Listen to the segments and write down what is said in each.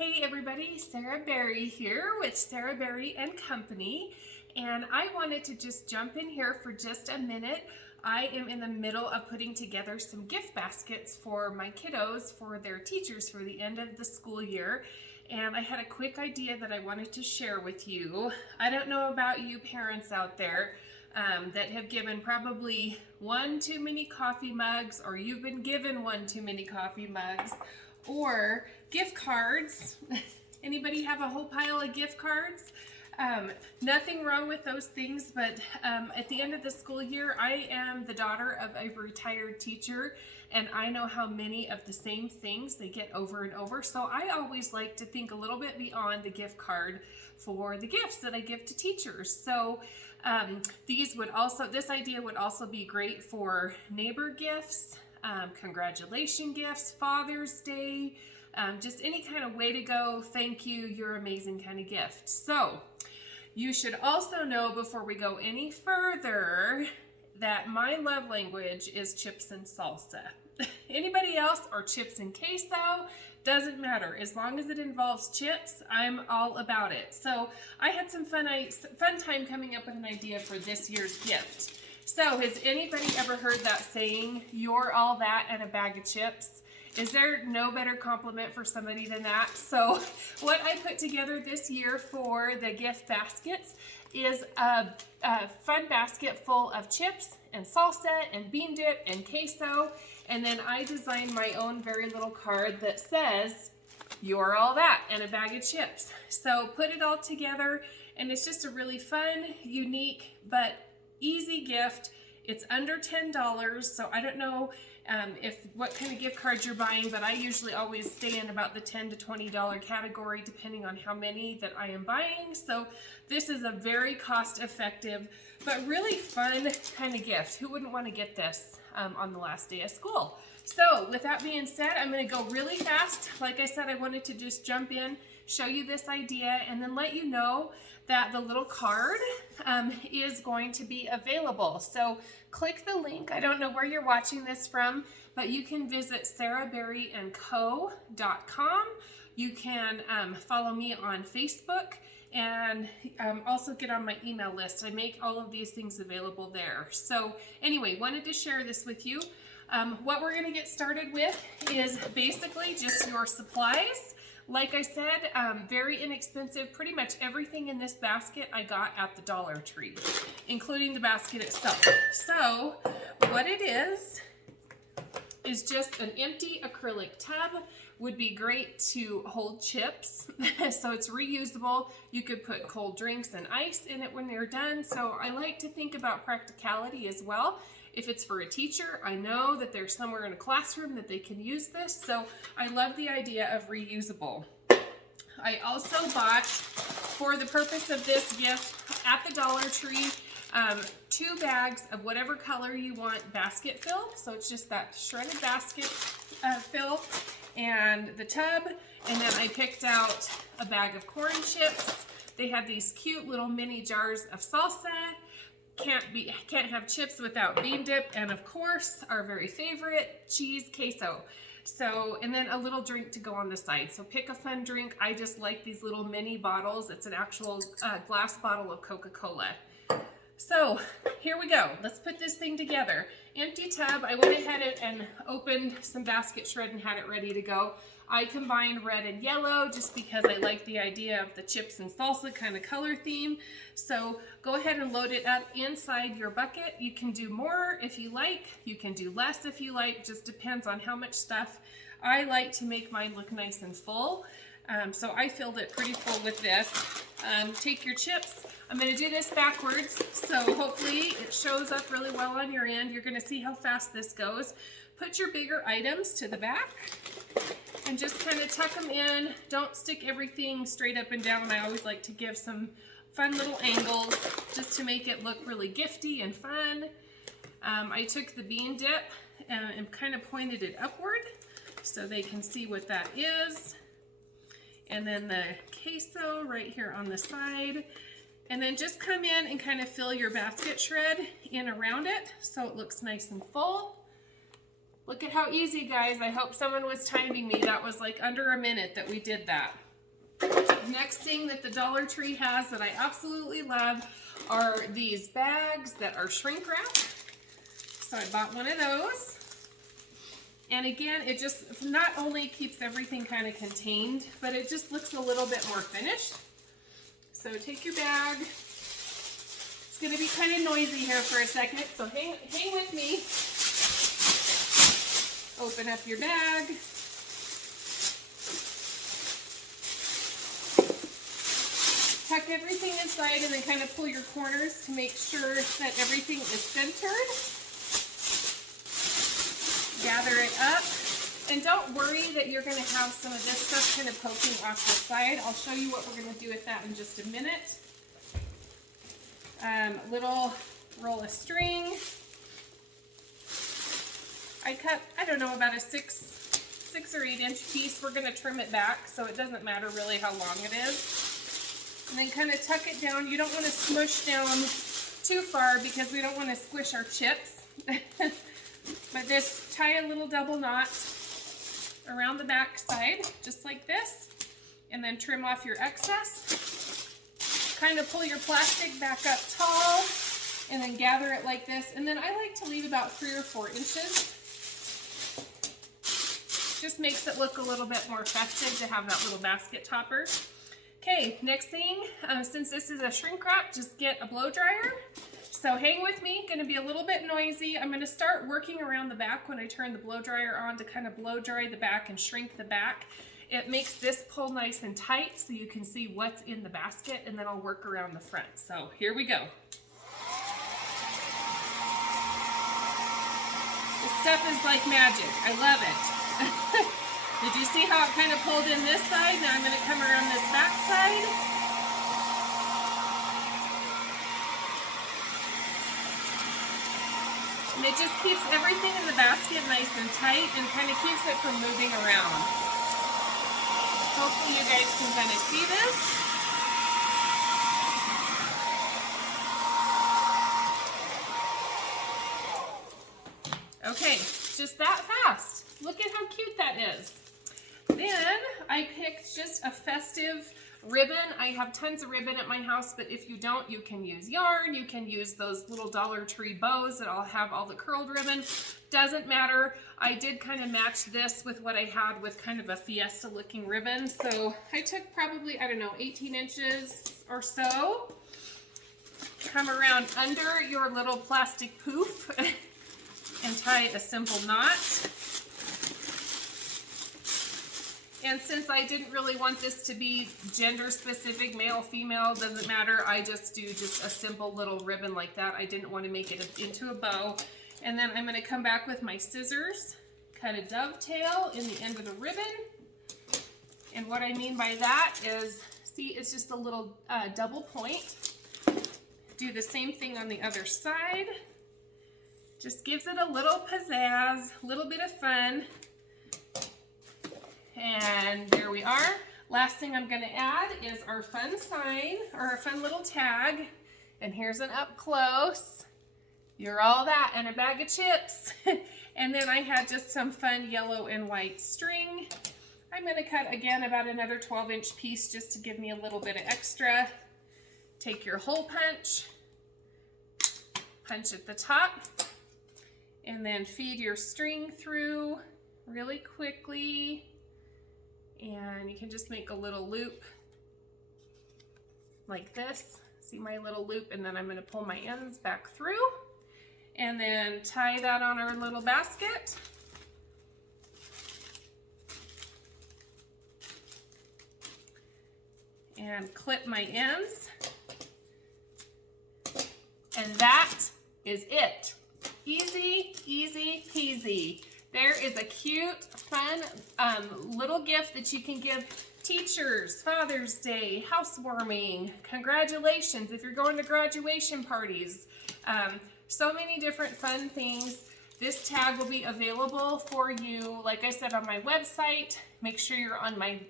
Hey everybody, Sarah Berry here with Sarah Berry and Company, and I wanted to just jump in here for just a minute. I am in the middle of putting together some gift baskets for my kiddos for their teachers for the end of the school year, and I had a quick idea that I wanted to share with you. I don't know about you parents out there that have given probably one too many coffee mugs, or you've been given one too many coffee mugs, or gift cards. Anybody have a whole pile of gift cards? Nothing wrong with those things, but at the end of the school year, I am the daughter of a retired teacher, and I know how many of the same things they get over and over. So I always like to think a little bit beyond the gift card for the gifts that I give to teachers. So this idea would also be great for neighbor gifts, congratulation gifts, Father's Day, just any kind of way to go, thank you, you're amazing kind of gift. So you should also know before we go any further that my love language is chips and salsa. Anybody else, or chips and queso, doesn't matter. As long as it involves chips, I'm all about it. So I had some fun time coming up with an idea for this year's gift. So has anybody ever heard that saying, you're all that and a bag of chips? Is there no better compliment for somebody than that? So what I put together this year for the gift baskets is a fun basket full of chips and salsa and bean dip and queso. And then I designed my own very little card that says, you're all that and a bag of chips. So put it all together, and it's just a really fun, unique, but easy gift. It's under $10, so I don't know what kind of gift cards you're buying, but I usually always stay in about the $10 to $20 category depending on how many that I am buying. So this is a very cost-effective but really fun kind of gift. Who wouldn't want to get this on the last day of school? So with that being said, I'm going to go really fast. Like I said, I wanted to just jump in, show you this idea, and then let you know that the little card is going to be available. So click the link. I don't know where you're watching this from, but you can visit sarahberryandco.com. You can follow me on Facebook, and also get on my email list. I make all of these things available there. So anyway, wanted to share this with you. What we're gonna get started with is basically just your supplies. Like I said, very inexpensive. Pretty much everything in this basket I got at the Dollar Tree, including the basket itself. So what it is just an empty acrylic tub. Would be great to hold chips. So it's reusable. You could put cold drinks and ice in it when you're done. So I like to think about practicality as well. If it's for a teacher, I know that there's somewhere in a classroom that they can use this. So I love the idea of reusable. I also bought, for the purpose of this gift at the Dollar Tree, 2 bags of whatever color you want basket fill. So it's just that shredded basket fill and the tub. And then I picked out a bag of corn chips. They had these cute little mini jars of salsa. Can't have chips without bean dip, and of course our very favorite, cheese queso. So, and then a little drink to go on the side. So pick a fun drink. I just like these little mini bottles. It's an actual glass bottle of Coca-Cola. So here we go. Let's put this thing together. Empty tub. I went ahead and opened some basket shred and had it ready to go. I combined red and yellow just because I like the idea of the chips and salsa kind of color theme. So go ahead and load it up inside your bucket. You can do more if you like. You can do less if you like. Just depends on how much stuff. I like to make mine look nice and full. So I filled it pretty full with this. Take your chips. I'm going to do this backwards, so hopefully it shows up really well on your end. You're going to see how fast this goes. Put your bigger items to the back and just kind of tuck them in. Don't stick everything straight up and down. I always like to give some fun little angles just to make it look really gifty and fun. I took the bean dip and kind of pointed it upward so they can see what that is. And then the queso right here on the side. And then just come in and kind of fill your basket shred in around it so it looks nice and full. Look at how easy, guys. I hope someone was timing me. That was like under a minute that we did that. Next thing that the Dollar Tree has that I absolutely love are these bags that are shrink wrap. So I bought one of those. And again, it just not only keeps everything kind of contained, but it just looks a little bit more finished. So take your bag. It's going to be kind of noisy here for a second, so hang with me. Open up your bag. Tuck everything inside and then kind of pull your corners to make sure that everything is centered. Gather it up. And don't worry that you're going to have some of this stuff kind of poking off the side. I'll show you what we're going to do with that in just a minute. Little roll of string. I cut, I don't know, about a 6 or 8 inch piece. We're going to trim it back so it doesn't matter really how long it is. And then kind of tuck it down. You don't want to smush down too far because we don't want to squish our chips. But just tie a little double knot around the back side, just like this, and then trim off your excess. Kind of pull your plastic back up tall, and then gather it like this. And then I like to leave about 3 or 4 inches. Just makes it look a little bit more festive to have that little basket topper. Okay, next thing, since this is a shrink wrap, just get a blow dryer. So hang with me, gonna be a little bit noisy. I'm gonna start working around the back when I turn the blow dryer on to kind of blow dry the back and shrink the back. It makes this pull nice and tight so you can see what's in the basket, and then I'll work around the front. So here we go. This stuff is like magic, I love it. Did you see how it kind of pulled in this side? Now I'm gonna come around this back side. And it just keeps everything in the basket nice and tight and kind of keeps it from moving around. Hopefully you guys can kind of see this. Okay, just that fast. Look at how cute that is. Then I picked just a festive ribbon. I have tons of ribbon at my house, but if you don't, you can use yarn. You can use those little Dollar Tree bows that I'll have all the curled ribbon. Doesn't matter. I did kind of match this with what I had with kind of a fiesta looking ribbon. So I took probably, I don't know, 18 inches or so. Come around under your little plastic poof and tie a simple knot. And since I didn't really want this to be gender specific, male, female, doesn't matter, I just do just a simple little ribbon like that. I didn't want to make it into a bow. And then I'm going to come back with my scissors, cut a dovetail in the end of the ribbon. And what I mean by that is, see, it's just a little double point. Do the same thing on the other side. Just gives it a little pizzazz, a little bit of fun. And there we are. Last thing I'm going to add is our fun sign, or our fun little tag. And here's an up close. You're all that and a bag of chips. And then I had just some fun yellow and white string. I'm going to cut again about another 12-inch piece just to give me a little bit of extra. Take your hole punch, punch at the top, and then feed your string through really quickly. And you can just make a little loop like this. See my little loop, and then I'm going to pull my ends back through and then tie that on our little basket. And clip my ends. And that is it. Easy, easy peasy. There is a cute, fun little gift that you can give teachers, Father's Day, housewarming, congratulations if you're going to graduation parties. So many different fun things. This tag will be available for you, like I said, on my website. Make sure you're on my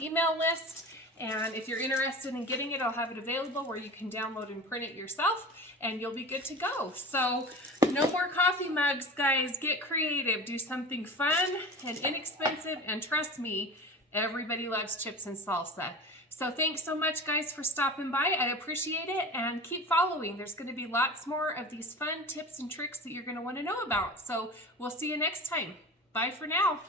email list. And if you're interested in getting it, I'll have it available where you can download and print it yourself, and you'll be good to go. So no more coffee mugs, guys. Get creative. Do something fun and inexpensive, and trust me, Everybody loves chips and salsa. So thanks so much, guys, for stopping by. I appreciate it, and keep following. There's going to be lots more of these fun tips and tricks that you're going to want to know about. So we'll see you next time. Bye for now.